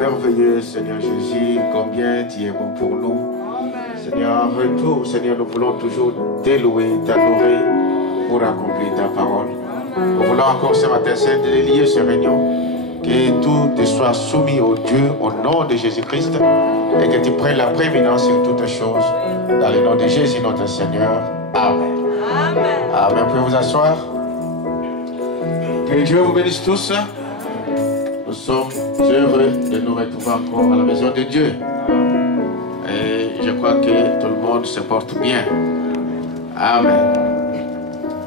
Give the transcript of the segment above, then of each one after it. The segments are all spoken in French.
merveilleux, Seigneur Jésus, combien tu es bon pour nous. Seigneur, en retour, Seigneur, nous voulons toujours t'élouer, t'adorer pour accomplir ta parole. Nous voulons encore ce matin, Seigneur, délier ce réunion, que tout te soit soumis au Dieu, au nom de Jésus-Christ, et que tu prennes la prééminence sur toutes choses, dans le nom de Jésus, notre Seigneur. Amen. Amen. Amen. Vous pouvez vous asseoir. Que Dieu vous bénisse tous. Nous sommes heureux de nous retrouver encore à la maison de Dieu. Et je crois que tout le monde se porte bien. Amen.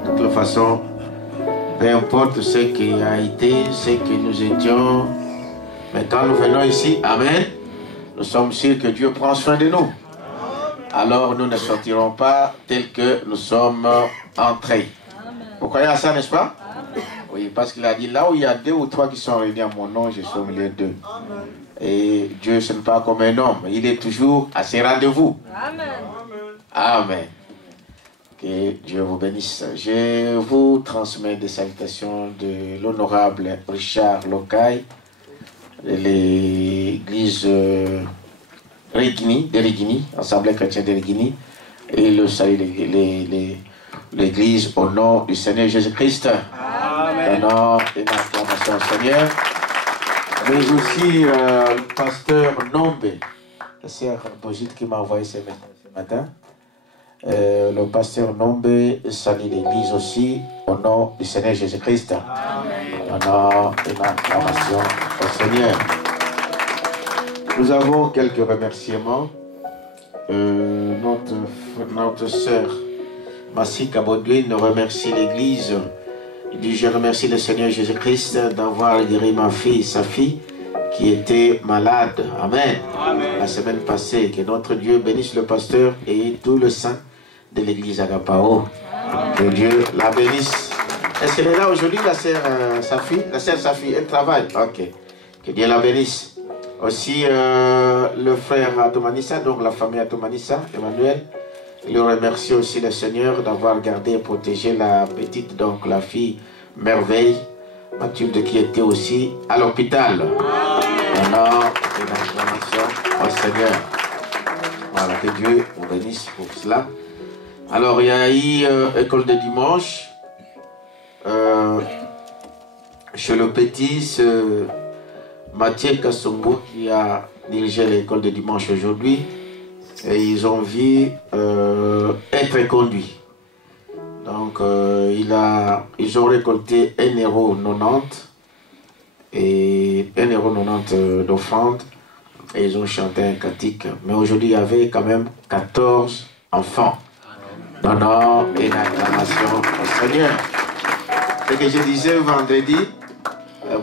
De toute façon, peu importe ce qui a été, ce que nous étions, mais quand nous venons ici, Amen, nous sommes sûrs que Dieu prend soin de nous. Alors nous ne sortirons pas tels que nous sommes entrés. Vous croyez à ça, n'est-ce pas? Oui, parce qu'il a dit, là où il y a 2 ou 3 qui sont réunis à mon nom, je suis au milieu d'eux. Et Dieu, ce n'est pas comme un homme, il est toujours à ses rendez-vous. Amen. Amen. Que Dieu vous bénisse. Je vous transmets des salutations de l'honorable Richard Locaille, de l'église de Rigini, Assemblée chrétienne de Rigini, et le salut l'église au nom du Seigneur Jésus-Christ. Amen. Au nom et l'acclamation au Seigneur. Mais aussi le pasteur Nombe, la sœur Brigitte qui m'a envoyé ce matin. Le pasteur Nombe salue l'église aussi au nom du Seigneur Jésus-Christ. Au nom et l'acclamation au Seigneur. Nous avons quelques remerciements. Notre sœur Massika Baudouin nous remercie l'église. Il dit, je remercie le Seigneur Jésus-Christ d'avoir guéri ma fille, sa fille, qui était malade. Amen. Amen. La semaine passée, que notre Dieu bénisse le pasteur et tout le saint de l'église Agapao. Que Dieu la bénisse. Est-ce qu'elle est là aujourd'hui, la sœur Safi? La sœur Safi, elle travaille. Ok. Que Dieu la bénisse. Aussi, le frère Atomanissa, donc la famille Atomanissa, Emmanuel, il remercie aussi le Seigneur d'avoir gardé et protégé la petite, donc la fille Merveille, Mathilde, qui était aussi à l'hôpital. Alors, une acclamation au Seigneur. Voilà, que Dieu vous bénisse pour cela. Alors, il y a eu école de dimanche. Chez le petit, Mathieu Kassombo qui a dirigé l'école de dimanche aujourd'hui. Et ils ont vu être conduits. Donc, ils ont récolté 1,90 € et 1,90 € d'offrande. Et ils ont chanté un cantique. Mais aujourd'hui, il y avait quand même 14 enfants. Non, et l'acclamation au Seigneur. Ce que je disais vendredi,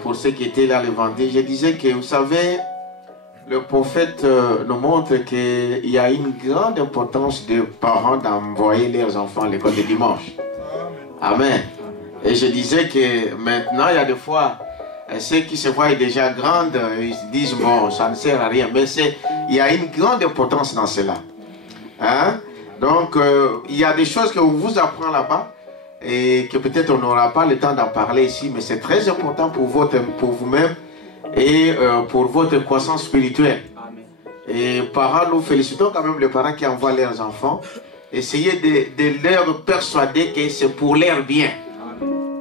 pour ceux qui étaient là le vendredi, je disais que vous savez, le prophète nous montre qu'il y a une grande importance de parents d'envoyer leurs enfants à l'école de dimanche. Amen. Et je disais que maintenant, il y a des fois, ceux qui se voient déjà grands, ils disent, bon, ça ne sert à rien. Mais il y a une grande importance dans cela. Hein? Donc, il y a des choses qu'on vous apprend là-bas et que peut-être on n'aura pas le temps d'en parler ici, mais c'est très important pour vous-même et pour votre croissance spirituelle. Amen. Et parents, nous félicitons quand même les parents qui envoient leurs enfants. Essayez de leur persuader que c'est pour leur bien.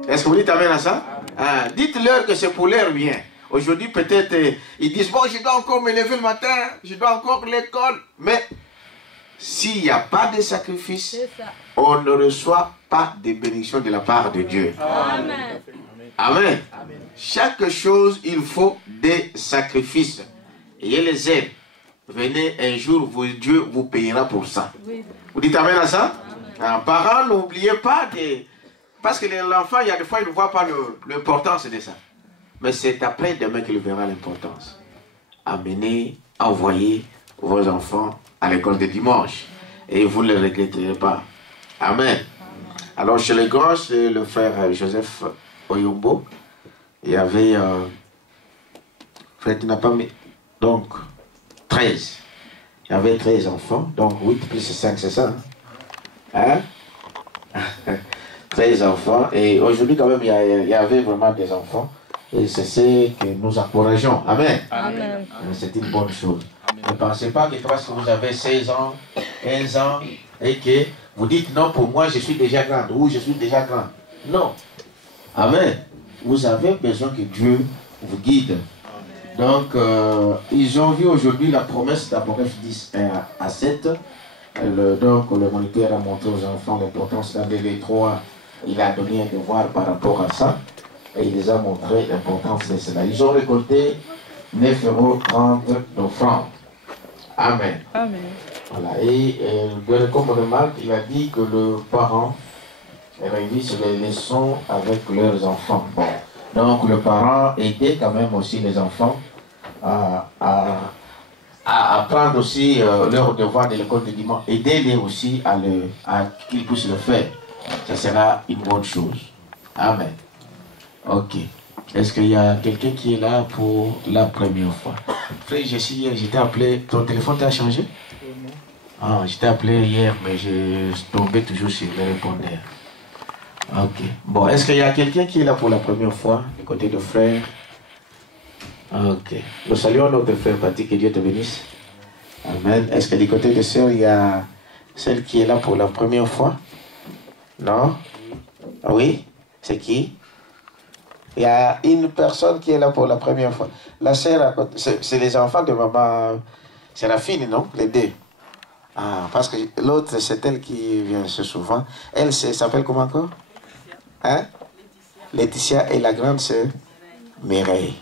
Est-ce que vous dites amen à ça? Ah, dites-leur que c'est pour leur bien. Aujourd'hui, peut-être, ils disent, bon, je dois encore me lever le matin, je dois encore l'école. Mais s'il n'y a pas de sacrifice, on ne reçoit pas de bénédiction de la part de Dieu. Amen. Amen. Amen. Chaque chose, il faut des sacrifices. Ayez les aides. Venez un jour, Dieu vous payera pour ça. Oui. Vous dites amen à ça? Amen. Parents, n'oubliez pas de... Parce que l'enfant, il y a des fois, il ne voit pas l'importance de ça. Mais c'est après demain qu'il verra l'importance. Amenez, envoyez vos enfants à l'école de dimanche. Et vous ne le regretterez pas. Amen. Alors, chez les grands, c'est le frère Joseph Oyombo. Il y avait... frère, tu n'as pas mis... Donc, 13. Il y avait 13 enfants. Donc, 8 plus 5, c'est ça. Hein? 13 enfants. Et aujourd'hui, quand même, il y avait vraiment des enfants. Et c'est ce que nous encourageons. Amen. Amen. C'est une bonne chose. Ne pensez pas que parce que vous avez 16 ans, 15 ans, et que vous dites non, pour moi je suis déjà grande, ou je suis déjà grand. Non. Amen. Vous avez besoin que Dieu vous guide. Donc, ils ont vu aujourd'hui la promesse d'Apocalypse 10 à 7. Donc, le moniteur a montré aux enfants l'importance d'un délai 3. Il a donné un devoir par rapport à ça. Et il les a montré l'importance de cela. Ils ont récolté 9,30 € d'offrande. Amen. Amen. Voilà. Et comme remarque, il a dit que le parent révise les leçons avec leurs enfants. Bon. Donc, le parent aidait quand même aussi les enfants à apprendre aussi leur devoir de l'école de dimanche. Aidez-les aussi à qu'ils puissent le faire. Ça sera une bonne chose. Amen. Ok. Est-ce qu'il y a quelqu'un qui est là pour la première fois? Frère, j'étais appelé. Ton téléphone t'a changé? Ah, je t'ai appelé hier, mais je tombais toujours sur le répondeur. Ok. Bon, est-ce qu'il y a quelqu'un qui est là pour la première fois, du côté de frère? Ok. Nous saluons notre frère Patrick, que Dieu te bénisse. Amen. Est-ce que du côté de sœur, il y a celle qui est là pour la première fois? Non? Ah oui? C'est qui? Il y a une personne qui est là pour la première fois. La sœur, c'est les enfants de maman. C'est la fille, non? Les deux. Ah, parce que l'autre, c'est elle qui vient ce souvent. Elle s'appelle comment encore? Hein? Laetitia. Et la grande sœur? Mireille.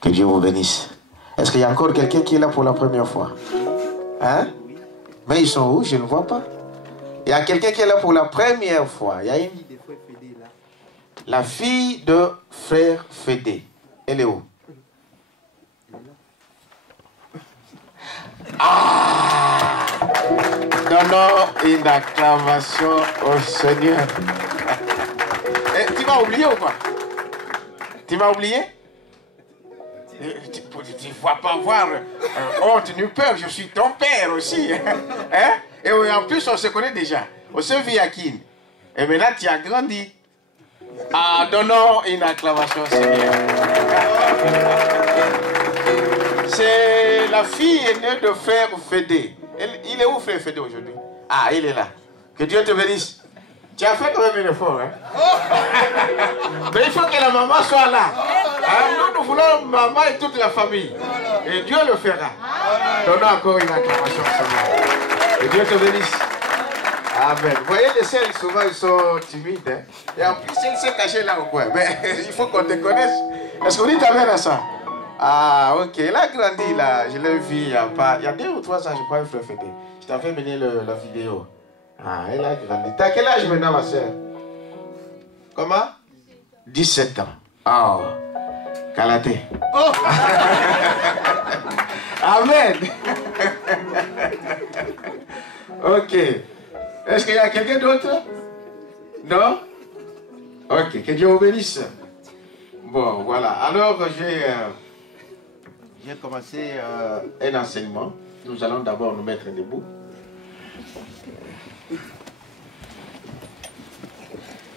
Que Dieu vous bénisse. Est-ce qu'il y a encore quelqu'un qui est là pour la première fois? Hein? Mais ils sont où? Je ne vois pas. Il y a quelqu'un qui est là pour la première fois. Il y a une... La fille de frère Fédé. Elle est où? Ah! Donnons une acclamation au Seigneur. Tu m'as oublié ou quoi? Tu m'as oublié? Tu ne vas pas voir honte ni peur, je suis ton père aussi. Hein? Et en plus, on se connaît déjà. On se vit à Kin. Et maintenant, tu as grandi. Ah, donnons une acclamation au Seigneur. C'est la fille aînée de frère Fédé. Il est où frère Fédé aujourd'hui? Ah, il est là. Que Dieu te bénisse. Tu as fait quand même un effort, hein? Mais il faut que la maman soit là. Hein? Nous voulons maman et toute la famille. Et Dieu le fera. Donnons encore une acclamation au Seigneur. Que Dieu te bénisse. Amen. Vous voyez, les sœurs, souvent, ils sont timides. Hein? Et en plus, ils se cachent là au coin. Mais il faut qu'on te connaisse. Est-ce qu'on dit amen à ça? Ah, ok. Elle a grandi là. Je l'ai vu il y a 2 ou 3 ans, je crois, frère Fédé. Je t'avais mené la vidéo. Ah, elle a grandi. T'as quel âge maintenant, ma soeur? Comment? 17 ans. Ah, oh. Kalaté. Oh. Amen. Ok. Est-ce qu'il y a quelqu'un d'autre? Non? Ok, que Dieu vous bénisse. Bon, voilà. Alors, j'ai commencé un enseignement. Nous allons d'abord nous mettre debout.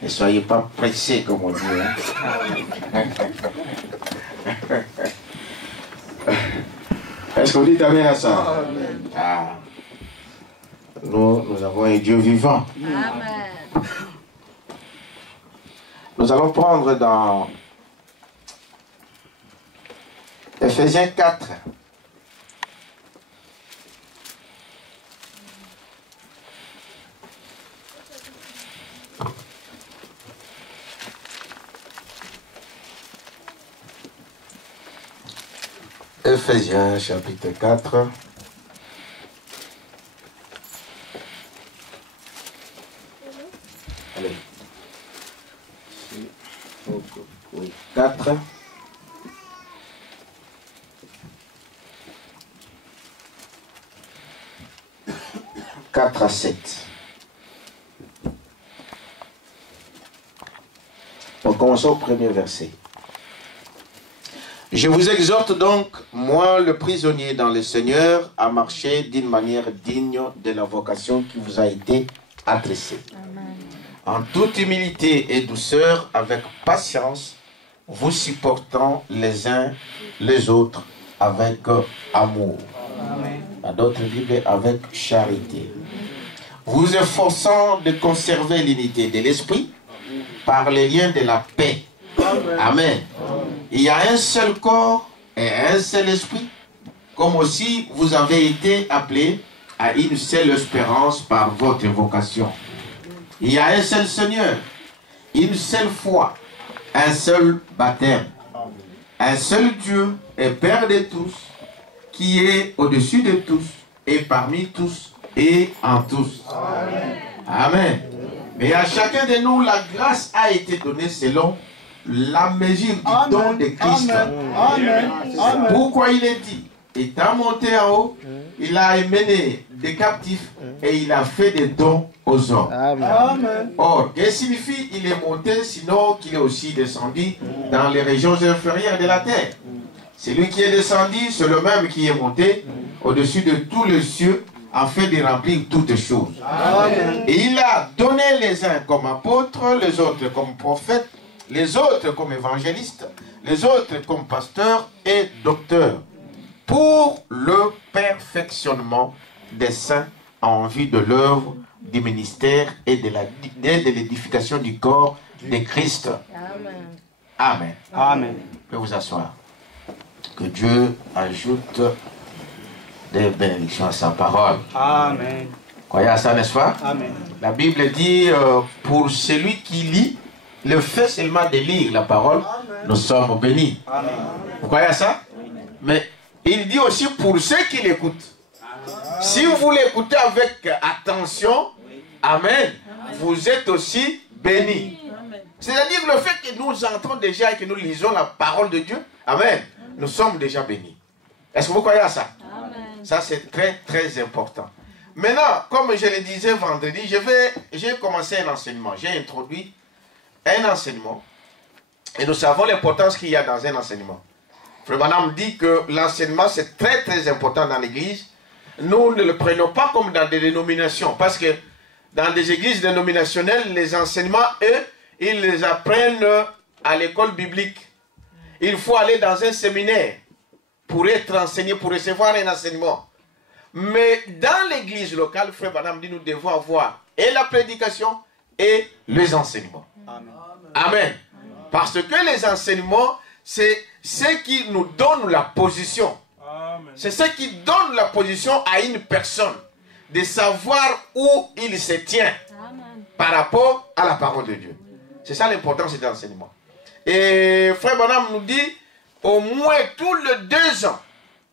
Ne soyez pas pressés, comme on dit. Hein? Est-ce qu'on dit amen à ça? Ah. Nous avons un Dieu vivant. Amen. Nous allons prendre dans Ephésiens 4. Ephésiens chapitre 4. Allez. 4. À 7. On commence au premier verset. Je vous exhorte donc, moi le prisonnier dans le Seigneur, à marcher d'une manière digne de la vocation qui vous a été adressée. Amen. En toute humilité et douceur, avec patience, vous supportant les uns les autres avec amour. Dans d'autres Bibles, avec charité. Vous efforçant de conserver l'unité de l'esprit par les liens de la paix. Amen. Il y a un seul corps et un seul esprit, comme aussi vous avez été appelés à une seule espérance par votre vocation. Il y a un seul Seigneur, une seule foi, un seul baptême, un seul Dieu et Père de tous, qui est au-dessus de tous et parmi tous et en tous. Amen. Amen. Mais à chacun de nous, la grâce a été donnée selon la mesure du don de Christ. Amen. Amen. Pourquoi il est dit, étant monté en haut, il a mené des captifs et il a fait des dons aux hommes. Amen. Or, qu'est-ce que signifie il est monté, sinon qu'il est aussi descendu dans les régions inférieures de la terre? Celui qui est descendu, c'est le même qui est monté au-dessus de tous les cieux afin de remplir toutes choses. Amen. Et il a donné les uns comme apôtres, les autres comme prophètes, les autres comme évangélistes, les autres comme pasteurs et docteurs, pour le perfectionnement des saints en vue de l'œuvre du ministère et de l'édification du corps de Christ. Amen. Amen. Amen. Vous pouvez vous asseoir. Que Dieu ajoute des bénédictions à sa parole. Amen. Croyez à ça, n'est-ce pas? Amen. La Bible dit, pour celui qui lit, le fait seulement de lire la parole, amen, nous sommes bénis. Amen. Vous croyez à ça? Amen. Mais il dit aussi pour ceux qui l'écoutent. Si vous l'écoutez avec attention, amen, vous êtes aussi bénis. C'est-à-dire le fait que nous entrons déjà et que nous lisons la parole de Dieu, amen, nous sommes déjà bénis. Est-ce que vous croyez à ça? Amen. Ça, c'est très, très important. Maintenant, comme je le disais vendredi, j'ai commencé un enseignement. J'ai introduit un enseignement. Et nous savons l'importance qu'il y a dans un enseignement. Frère Branham dit que l'enseignement, c'est très, très important dans l'église. Nous ne le prenons pas comme dans des dénominations. Parce que dans des églises dénominationnelles, les enseignements, eux, ils les apprennent à l'école biblique. Il faut aller dans un séminaire pour être enseigné, pour recevoir un enseignement. Mais dans l'église locale, Frère Branham dit, nous devons avoir et la prédication et les enseignements. Amen. Amen. Parce que les enseignements, c'est ce qui nous donne la position. C'est ce qui donne la position à une personne de savoir où il se tient. Amen. Par rapport à la parole de Dieu. C'est ça l'importance de l'enseignement. Et Frère Branham nous dit, au moins tous les 2 ans,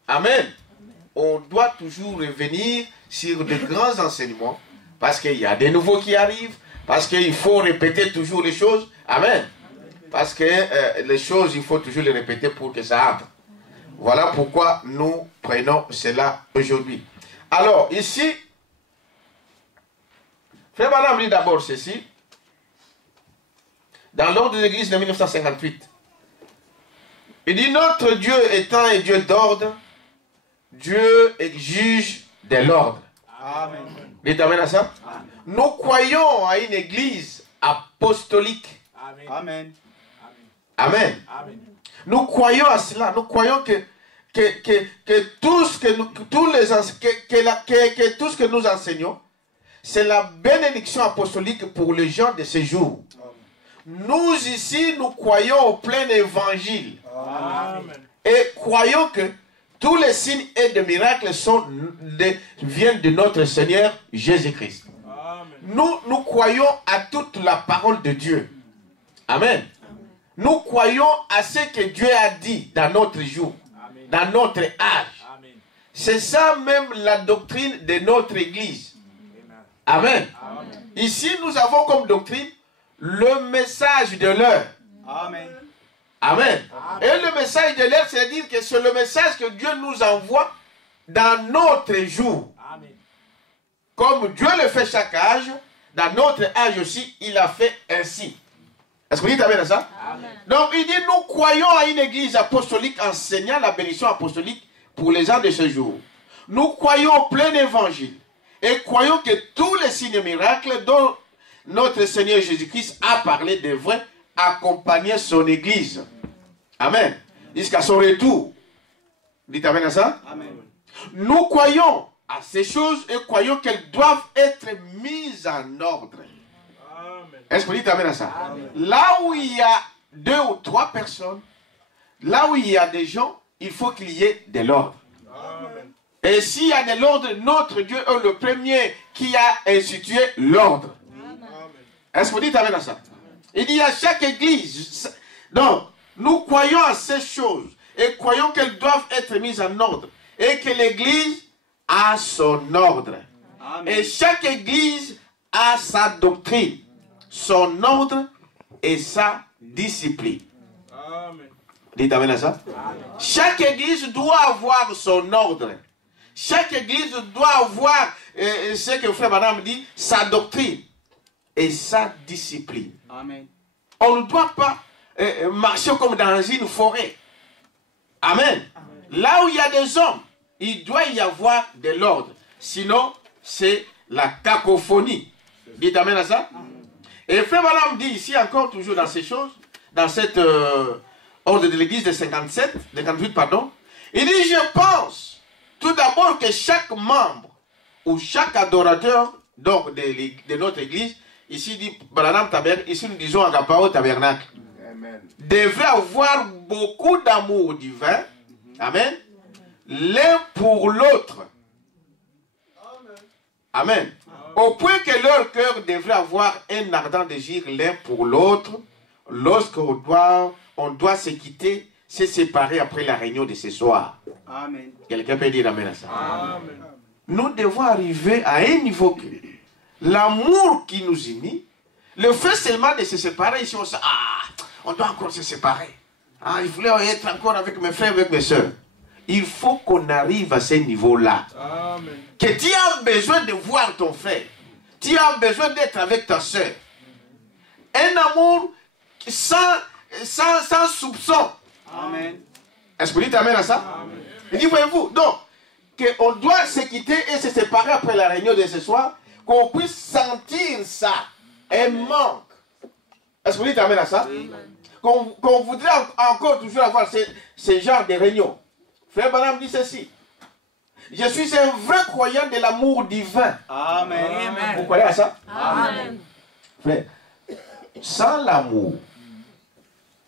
amen, on doit toujours revenir sur de grands enseignements, parce qu'il y a des nouveaux qui arrivent, parce qu'il faut répéter toujours les choses, amen, parce que les choses, il faut toujours les répéter pour que ça entre. Voilà pourquoi nous prenons cela aujourd'hui. Alors, ici, Frère Branham dit d'abord ceci, dans l'ordre de l'Église de 1958. Il dit, notre Dieu étant un Dieu d'ordre, Dieu est juge de l'ordre. Amen. Dites amen à ça. Amen. Nous croyons à une Église apostolique. Amen. Amen. Amen. Amen. Nous croyons à cela. Nous croyons que tout ce que nous enseignons, c'est la bénédiction apostolique pour les gens de ce jour. Nous ici, nous croyons au plein évangile. Amen. Et croyons que tous les signes et de miracles viennent de notre Seigneur Jésus-Christ. Nous croyons à toute la parole de Dieu. Amen. Nous croyons à ce que Dieu a dit dans notre jour, amen, dans notre âge. C'est ça même la doctrine de notre Église. Amen. Amen. Ici, nous avons comme doctrine le message de l'heure. Amen. Amen. Amen. Et le message de l'heure, c'est-à-dire que c'est le message que Dieu nous envoie dans notre jour. Amen. Comme Dieu le fait chaque âge, dans notre âge aussi, il a fait ainsi. Est-ce que vous dites amen à ça? Amen. Donc il dit, nous croyons à une église apostolique enseignant la bénédiction apostolique pour les gens de ce jour. Nous croyons au plein évangile et croyons que tous les signes et miracles dont notre Seigneur Jésus-Christ a parlé devraient accompagner son église. Amen. Jusqu'à son retour. Dites amen à ça. Amen. Nous croyons à ces choses et croyons qu'elles doivent être mises en ordre. Est-ce que vous dites amen à ça? Amen. Là où il y a 2 ou 3 personnes, là où il y a des gens, il faut qu'il y ait de l'ordre. Et s'il y a de l'ordre, notre Dieu est le premier qui a institué l'ordre. Est-ce que vous dites amen à ça? Il dit à chaque église. Donc, nous croyons à ces choses et croyons qu'elles doivent être mises en ordre. Et que l'église a son ordre. Amen. Et chaque église a sa doctrine, son ordre et sa discipline. Amen. Dites amen à ça. Amen. Chaque église doit avoir son ordre. Chaque église doit avoir, ce que frère Madame dit, sa doctrine et sa discipline. Amen. On ne doit pas marcher comme dans une forêt. Amen. Amen. Là où il y a des hommes, il doit y avoir de l'ordre. Sinon, c'est la cacophonie. Dites amen à ça. Amen. Et frère Madame dit ici encore, toujours dans ces choses, dans cette ordre de l'église de 58, pardon, il dit, je pense tout d'abord que chaque membre ou chaque adorateur donc de notre église, ici dit Branham Tabernacle, ici nous disons Agapao Tabernacle, devrait avoir beaucoup d'amour divin, amen, l'un pour l'autre. Amen. Au point que leur cœur devrait avoir un ardent désir l'un pour l'autre, lorsqu'on doit se quitter, se séparer après la réunion de ce soir. Amen. Quelqu'un peut dire amen à ça. Amen. Nous devons arriver à un niveau que l'amour qui nous unit, le fait seulement de se séparer, ici on doit encore se séparer. Il voulait être encore avec mes frères, avec mes soeurs. Il faut qu'on arrive à ce niveau-là. Que tu as besoin de voir ton frère. Tu as besoin d'être avec ta soeur. Un amour sans soupçon. Amen. Est-ce que vous dites amen à ça? Amen. Il dit, voyez-vous, donc, qu'on doit se quitter et se séparer après la réunion de ce soir, qu'on puisse sentir ça, un manque. Est-ce que vous dites amen à ça? Qu'on voudrait encore toujours avoir ce genre de réunion. Frère Branham dit ceci. Je suis un vrai croyant de l'amour divin. Amen. Vous croyez à ça? Amen. Frère, sans l'amour,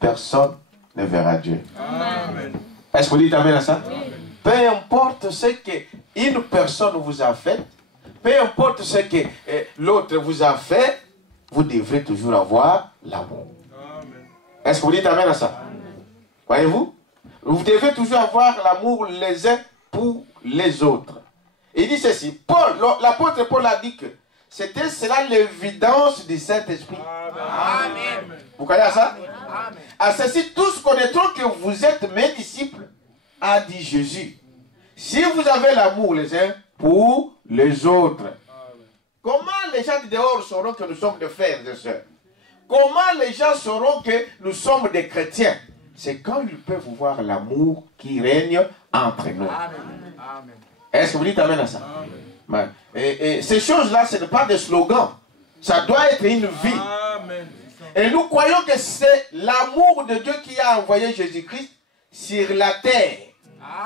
personne ne verra Dieu. Amen. Est-ce que vous dites amen à ça? Amen. Peu importe ce qu'une personne vous a fait, peu importe ce que l'autre vous a fait, vous devrez toujours avoir l'amour. Est-ce que vous dites amen à ça? Voyez-vous? Vous devez toujours avoir l'amour les uns pour les autres. Il dit ceci. L'apôtre Paul a dit que c'était cela l'évidence du Saint-Esprit. Amen. Vous croyez à ça? Amen. À ceci, tous connaîtront que vous êtes mes disciples, a dit Jésus. Si vous avez l'amour les uns pour les autres. Amen. Comment les gens de dehors sauront que nous sommes des frères et des sœurs? Comment les gens sauront que nous sommes des chrétiens? C'est quand ils peuvent voir l'amour qui règne entre nous. Amen. Est-ce que vous dites amen à ça? Amen. Et ces choses-là, ce n'est pas des slogans. Ça doit être une vie. Amen. Et nous croyons que c'est l'amour de Dieu qui a envoyé Jésus-Christ sur la terre.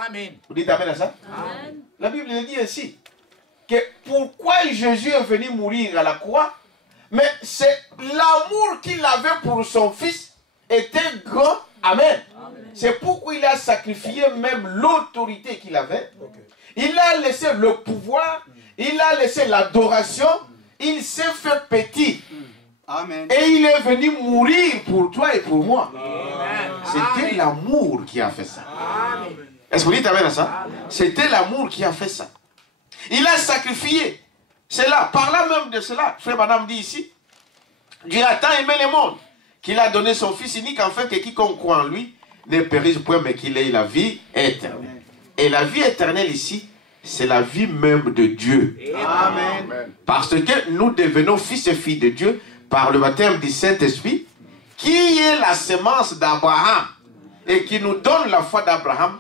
Amen. Vous dites amen à ça? Amen. La Bible dit ainsi que pourquoi Jésus est venu mourir à la croix, mais c'est l'amour qu'il avait pour son fils était grand. Amen. C'est pourquoi il a sacrifié même l'autorité qu'il avait. Okay. Il a laissé le pouvoir, il a laissé l'adoration, il s'est fait petit. Amen. Et il est venu mourir pour toi et pour moi. C'était l'amour qui a fait ça. Est-ce que vous dites amen à ça? C'était l'amour qui a fait ça. Il a sacrifié. C'est là, par là même de cela, frère Madame dit ici, Dieu a tant aimé le monde qu'il a donné son Fils unique, afin que quiconque croit en lui ne périsse point, mais qu'il ait la vie éternelle. Et la vie éternelle ici, c'est la vie même de Dieu. Amen. Parce que nous devenons fils et filles de Dieu par le baptême du Saint-Esprit, qui est la semence d'Abraham et qui nous donne la foi d'Abraham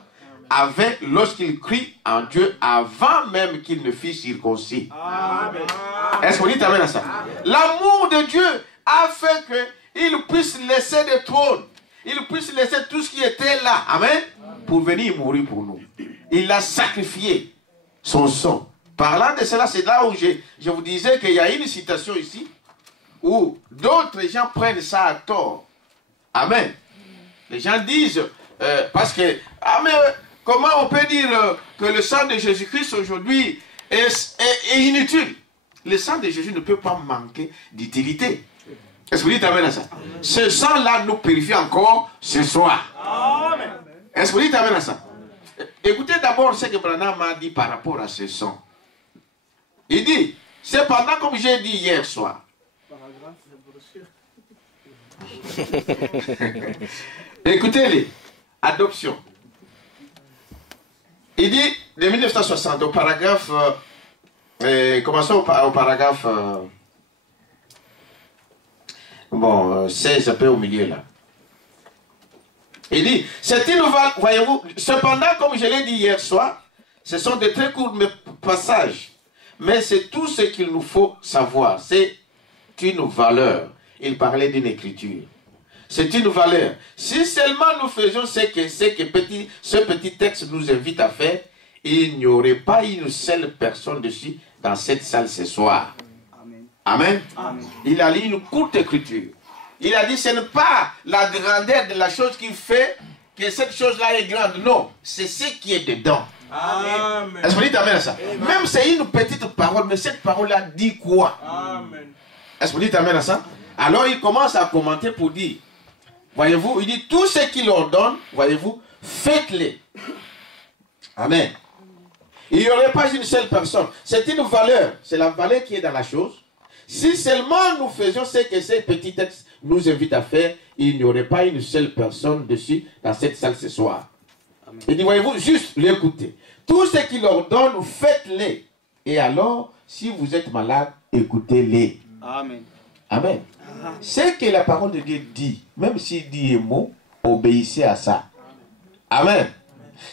lorsqu'il crie en Dieu avant même qu'il ne fût circoncis. Est-ce que vous dites amen à ça? L'amour de Dieu a fait qu'il puisse laisser le trône il puisse laisser tout ce qui était là, amen, pour venir mourir pour nous. Il a sacrifié son sang. Parlant de cela, c'est là où je vous disais qu'il y a une citation ici, où d'autres gens prennent ça à tort. Amen. Les gens disent, parce que, amen, comment on peut dire que le sang de Jésus-Christ aujourd'hui est inutile? Le sang de Jésus ne peut pas manquer d'utilité. Est-ce que vous dites amen à ça? Ce sang-là nous purifie encore ce soir. Amen. Est-ce que vous dites amen à ça? Écoutez d'abord ce que Branham m'a dit par rapport à ce sang. Il dit, cependant, comme j'ai dit hier soir, écoutez-les, adoption. Il dit, de 1960, au paragraphe, commençons au paragraphe, 16, un peu au milieu là. Il dit, c'est une nouvelle, voyez-vous, cependant, comme je l'ai dit hier soir, ce sont de très courts passages, mais c'est tout ce qu'il nous faut savoir. C'est une valeur. Il parlait d'une écriture. C'est une valeur. Si seulement nous faisions ce que ce petit texte nous invite à faire, il n'y aurait pas une seule personne dessus dans cette salle ce soir. Amen. Amen. Amen. Il a lu une courte écriture. Il a dit, ce n'est pas la grandeur de la chose qui fait que cette chose-là est grande. Non, c'est ce qui est dedans. Amen. Est-ce que vous dites amen à ça? Amen. Même c'est une petite parole, mais cette parole-là dit quoi? Amen. Est-ce que vous dites amen à ça? Alors il commence à commenter pour dire, voyez-vous, il dit, tout ce qu'il ordonne, voyez-vous, faites-le. Amen. Il n'y aurait pas une seule personne. C'est une valeur. C'est la valeur qui est dans la chose. Si seulement nous faisions ce que ces petits textes nous invitent à faire, il n'y aurait pas une seule personne dessus dans cette salle ce soir. Amen. Il dit, voyez-vous, juste l'écouter. Tout ce qu'il ordonne, faites-le. Et alors, si vous êtes malade, écoutez-les. Amen. Amen. Ce que la parole de Dieu dit, même s'il dit un mot, obéissez à ça. Amen.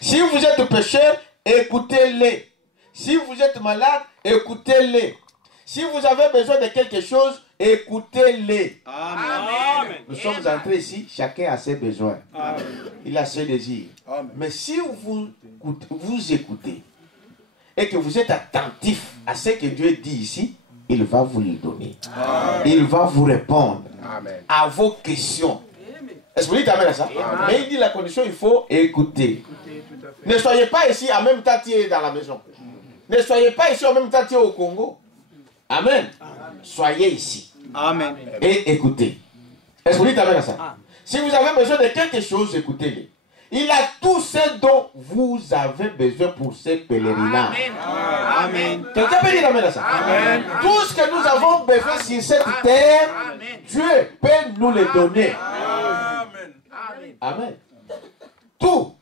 Si vous êtes pécheur, écoutez-les. Si vous êtes malade, écoutez-les. Si vous avez besoin de quelque chose, écoutez-les. Amen. Nous sommes entrés ici, chacun a ses besoins. Amen. Il a ses désirs. Amen. Mais si vous écoutez et que vous êtes attentif à ce que Dieu dit ici, il va vous le donner. Amen. Il va vous répondre. Amen. À vos questions. Est-ce que vous dites amen à ça? Amen. Mais il dit la condition, il faut écouter. Ne soyez pas ici en même temps que dans la maison. Ne soyez pas ici en même temps que au Congo. Amen. Amen. Soyez ici. Amen. Et écoutez. Est-ce que vous dites amen à ça? Amen. Si vous avez besoin de quelque chose, écoutez-le. Il a tout ce dont vous avez besoin pour ce pèlerinage. Amen. Quelqu'un peut dire amen à ça? Amen. Tout ce que nous avons besoin sur cette terre, amen, Dieu peut nous le donner. Amen. Amen. Tout.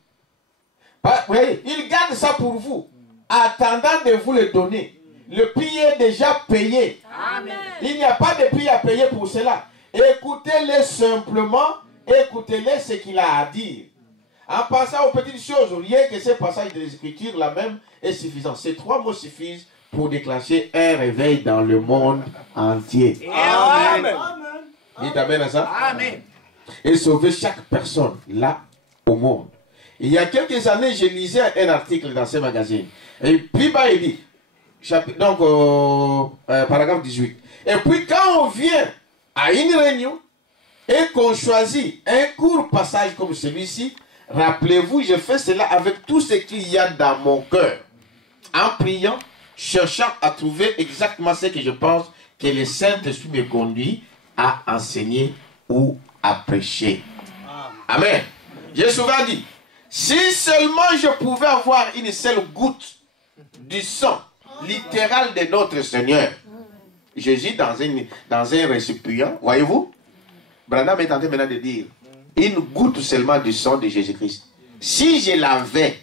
Vous voyez, il garde ça pour vous, attendant de vous le donner. Le prix est déjà payé. Amen. Il n'y a pas de prix à payer pour cela. Écoutez-le simplement, écoutez-le ce qu'il a à dire. En passant aux petites choses, rien que ce passage de l'Écriture, là même, est suffisant. Ces 3 mots suffisent pour déclencher un réveil dans le monde entier. Amen. Dites amen à ça. Amen. Et sauver chaque personne là au monde. Il y a quelques années, je lisais un article dans ce magazine. Et puis, il dit, donc, paragraphe 18. Et puis, quand on vient à une réunion et qu'on choisit un court passage comme celui-ci, rappelez-vous, je fais cela avec tout ce qu'il y a dans mon cœur. En priant, cherchant à trouver exactement ce que je pense que le Saint-Esprit me conduit à enseigner ou à prêcher. Amen. J'ai souvent dit, si seulement je pouvais avoir une seule goutte du sang littéral de notre Seigneur, Jésus dans un récipient, voyez-vous, Branham est en train maintenant de dire, une goutte seulement du sang de Jésus-Christ. Si je l'avais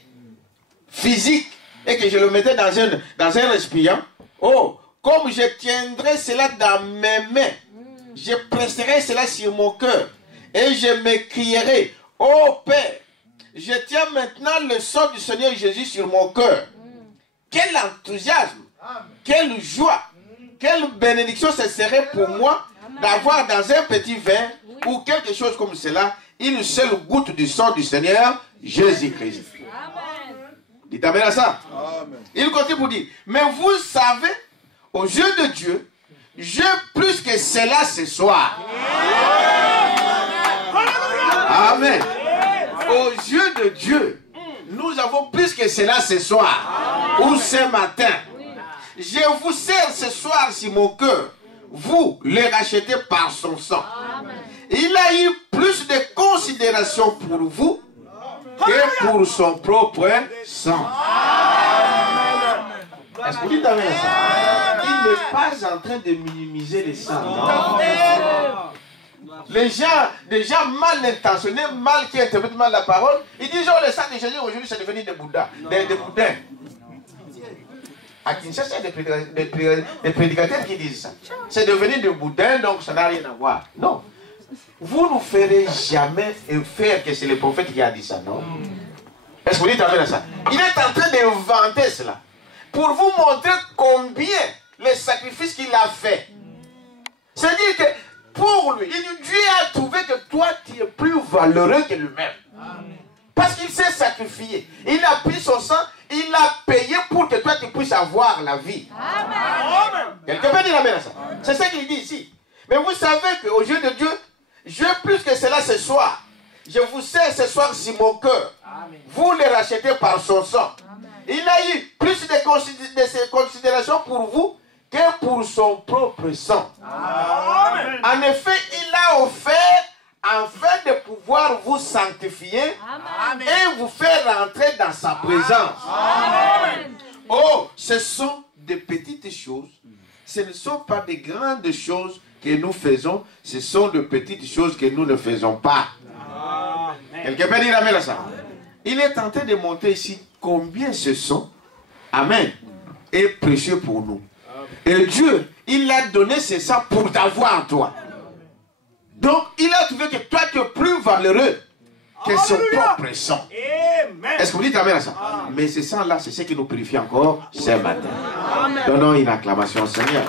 physique et que je le mettais dans un récipient, oh, comme je tiendrais cela dans mes mains, je presserais cela sur mon cœur et je m'écrierai, oh Père, je tiens maintenant le sang du Seigneur Jésus sur mon cœur. Quel enthousiasme, quelle joie, quelle bénédiction ce serait pour moi d'avoir dans un petit verre ou quelque chose comme cela, une seule goutte du sang du Seigneur Jésus-Christ. Dites amen à ça. Amen. Il continue pour dire, mais vous savez, aux yeux de Dieu, j'ai plus que cela ce soir. Amen. Aux yeux de Dieu, nous avons plus que cela ce soir ou ce matin. Je vous sers ce soir sur mon cœur. Vous les rachetez par son sang. Il a eu plus de considération pour vous que pour son propre sang. Est-ce que vous dites amen à ça? Il n'est pas en train de minimiser les sangs. Les gens mal intentionnés, mal qui interprètent mal la parole, ils disent oh, le sang de Jésus aujourd'hui c'est devenu des Bouddhas, des boudins. À Kinshasa, il y a des prédicateurs qui disent ça. C'est devenu des boudins, donc ça n'a rien à voir. Non. Vous ne ferez jamais faire que c'est le prophète qui a dit ça, non? Est-ce que vous dites amen à ça? Il est en train d'inventer cela pour vous montrer combien les sacrifices qu'il a fait. C'est-à-dire que pour lui, Dieu a trouvé que toi tu es plus valeureux que lui-même. Parce qu'il s'est sacrifié. Il a pris son sang, il a payé pour que toi tu puisses avoir la vie. Amen. Quelqu'un peut dire amen à ça? C'est ça qu'il dit ici. Mais vous savez qu'aux yeux de Dieu, j'ai plus que cela ce soir. Je vous sers ce soir sur mon cœur. Amen. Vous les rachetez par son sang. Amen. Il a eu plus de considération pour vous que pour son propre sang. Amen. En effet, il a offert afin de pouvoir vous sanctifier. Amen. Et vous faire rentrer dans sa présence. Amen. Oh, ce sont des petites choses. Ce ne sont pas des grandes choses que nous faisons. Ce sont de petites choses que nous ne faisons pas. Amen. Quelqu'un peut dire amen à ça? Il est tenté de montrer ici combien ce sont. Amen. Est précieux pour nous. Et Dieu, il a donné ce sang pour t'avoir toi. Donc, il a trouvé que toi, tu es plus valeureux que son propre sang. Est-ce que vous dites amen à ça? Amen. Mais ce sang-là, c'est ce qui nous purifie encore ce matin. Donnons une acclamation au Seigneur.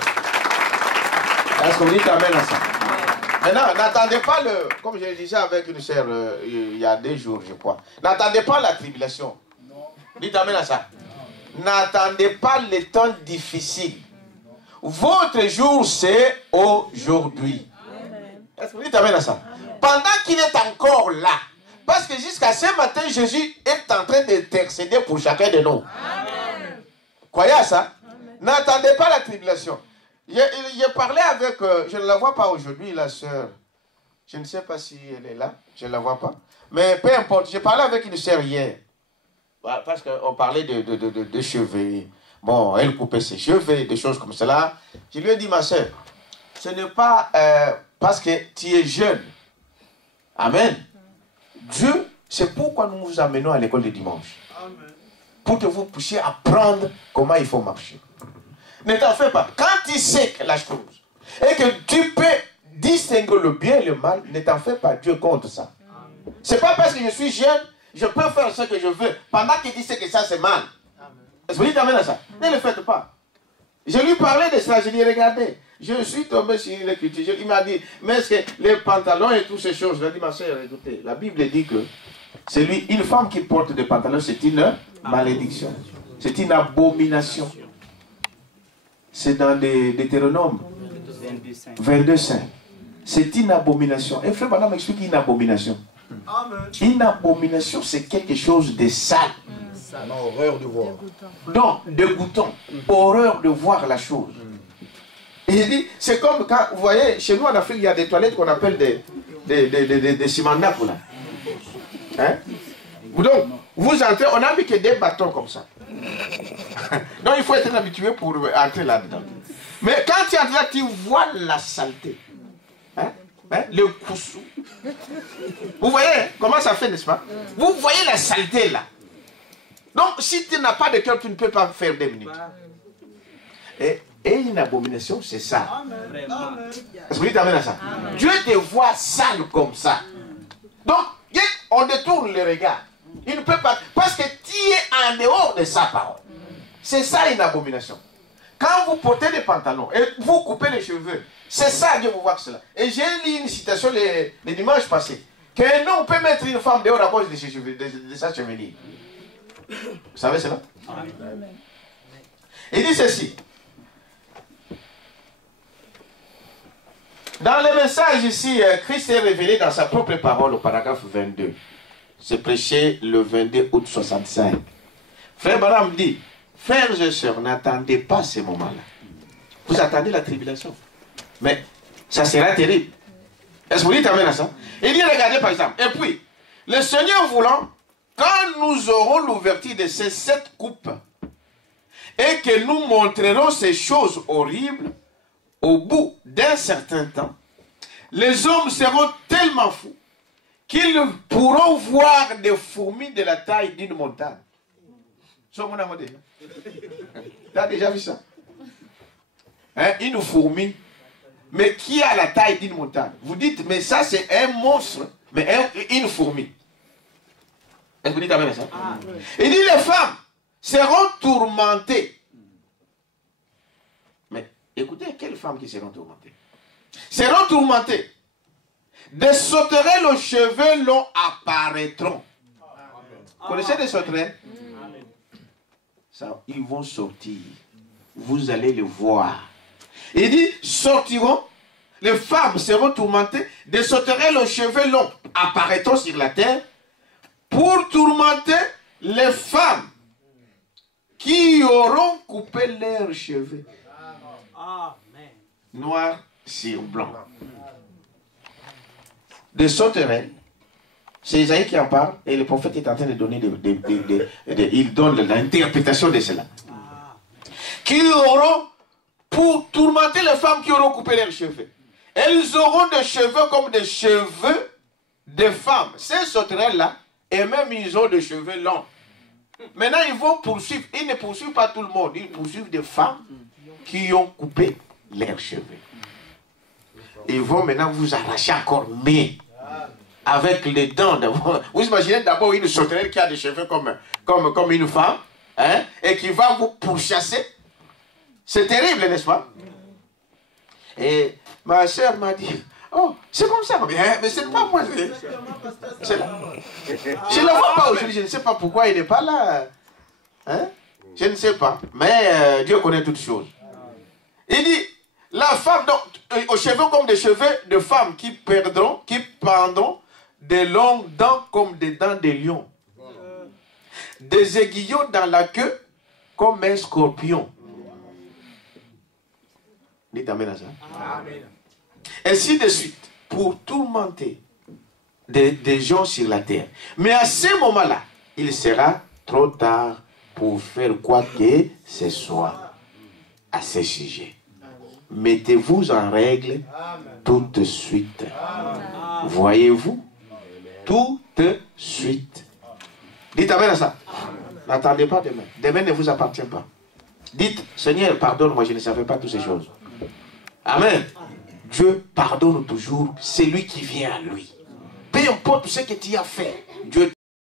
Est-ce que vous dites amen à ça? Maintenant, n'attendez pas le... Comme je le disais avec une sœur il y a 2 jours, je crois. N'attendez pas la tribulation. Dites amen à ça. N'attendez pas les temps difficiles. Votre jour, c'est aujourd'hui. Est-ce que vous dites amen à ça? Pendant qu'il est encore là. Parce que jusqu'à ce matin, Jésus est en train d'intercéder pour chacun de nous. Amen. Croyez à ça? N'attendez pas la tribulation. J'ai parlé avec, je ne la vois pas aujourd'hui, la sœur. Je ne sais pas si elle est là. Je ne la vois pas. Mais peu importe, j'ai parlé avec une sœur hier. Parce qu'on parlait de cheveux. Bon, elle coupait ses cheveux, des choses comme cela. Je lui ai dit, ma sœur, ce n'est pas parce que tu es jeune. Amen. Dieu, c'est pourquoi nous vous amenons à l'école de dimanche. Amen. Pour que vous puissiez apprendre comment il faut marcher. Ne t'en fais pas. Quand tu sais la chose et que tu peux distinguer le bien et le mal, ne t'en fais pas. Dieu compte ça. Ce n'est pas parce que je suis jeune, je peux faire ce que je veux. Pendant qu'il dit que ça c'est mal. Est-ce que vous dites amen à ça? Ne le faites pas. Je lui parlais de ça, je lui ai regardé. Je suis tombé sur l'écriture. Il m'a dit, mais est-ce que les pantalons et toutes ces choses, je lui ai dit, ma soeur, écoutez, la Bible dit que une femme qui porte des pantalons, c'est une malédiction. C'est une abomination. C'est dans les Deutéronome 22:5. C'est une abomination. Et frère, madame m'explique une abomination. Une abomination, c'est quelque chose de sale. Non, horreur de voir. Non, dégoûtant. Horreur de voir la chose. Et il dit, c'est comme quand, vous voyez, chez nous en Afrique, il y a des toilettes qu'on appelle des cimandacs là. Hein? Donc, vous entrez, on n'a mis que des bâtons comme ça. Donc, il faut être habitué pour entrer là-dedans. Mais quand tu entres là, tu vois la saleté. Hein? Hein? Le coussou. Vous voyez comment ça fait, n'est-ce pas? Vous voyez la saleté là. Donc, si tu n'as pas de cœur, tu ne peux pas faire des minutes. Et une abomination, c'est ça. Est-ce que vous dites amen à ça? Amen. Dieu te voit sale comme ça. Donc, on détourne le regard. Il ne peut pas. Parce que tu es en dehors de sa parole. C'est ça une abomination. Quand vous portez des pantalons et vous coupez les cheveux, C'est ça, Dieu vous voit que cela. Et j'ai lu une citation les dimanches passés. Que non, on peut mettre une femme dehors à cause de sa chevelure. Vous savez cela? Amen. Il dit ceci. Dans le message ici, Christ est révélé dans sa propre parole au paragraphe 22. C'est prêché le 22 août 65. Frère Branham dit, frères et sœurs, n'attendez pas ce moment-là. Vous attendez la tribulation. Mais ça sera terrible. Est-ce que vous dites amen à ça? Il dit, regardez par exemple. Et puis, le Seigneur voulant, quand nous aurons l'ouverture de ces 7 coupes, et que nous montrerons ces choses horribles, au bout d'un certain temps, les hommes seront tellement fous qu'ils pourront voir des fourmis de la taille d'une montagne. Tu as déjà vu ça? Hein? Une fourmi, mais qui a la taille d'une montagne. Vous dites, mais ça c'est un monstre, mais une fourmi. Est-ce que vous dites amen à ça? Il dit, les femmes seront tourmentées. Mais écoutez, quelles femmes qui seront tourmentées? Seront tourmentées. Des sauterelles aux cheveux longs apparaîtront. Vous connaissez des sauterelles? Ça, ils vont sortir. Vous allez les voir. Il dit, sortiront, les femmes seront tourmentées, des sauterelles aux cheveux longs apparaîtront sur la terre pour tourmenter les femmes qui auront coupé leurs cheveux. Noir sur blanc. Des sauterelles. C'est Isaïe qui en parle et le prophète est en train de donner il donne l'interprétation de cela. Qui auront, pour tourmenter les femmes qui auront coupé leurs cheveux. Elles auront des cheveux comme des cheveux de femmes. Ces sauterelles-là, et même ils ont des cheveux longs. Maintenant, ils vont poursuivre. Ils ne poursuivent pas tout le monde. Ils poursuivent des femmes qui ont coupé leurs cheveux. Ils vont maintenant vous arracher encore mieux. Avec les dents. Vous imaginez d'abord une sauterelle qui a des cheveux comme une femme. Hein, et qui va vous pourchasser. C'est terrible, n'est-ce pas? Et ma soeur m'a dit, oh, c'est comme ça. Mais c'est pas moi. Je ne le vois pas aujourd'hui. Je ne sais pas pourquoi il n'est pas là. Hein? Je ne sais pas. Mais Dieu connaît toutes choses. Il dit, la femme, donc, aux cheveux comme des cheveux de femmes qui pendront des longues dents comme des dents de lion. Des aiguillons dans la queue comme un scorpion. Dites amen à ça. Amen. Ainsi de suite, pour tourmenter des gens sur la terre. Mais à ce moment-là, il sera trop tard pour faire quoi que ce soit à ce sujet. Mettez-vous en règle tout de suite. Voyez-vous? Tout de suite. Dites amen à ça. N'attendez pas demain. Demain ne vous appartient pas. Dites, Seigneur, pardonne-moi, je ne savais pas toutes ces choses. Amen. Dieu pardonne toujours celui qui vient à lui. Peu importe ce que tu as fait, Dieu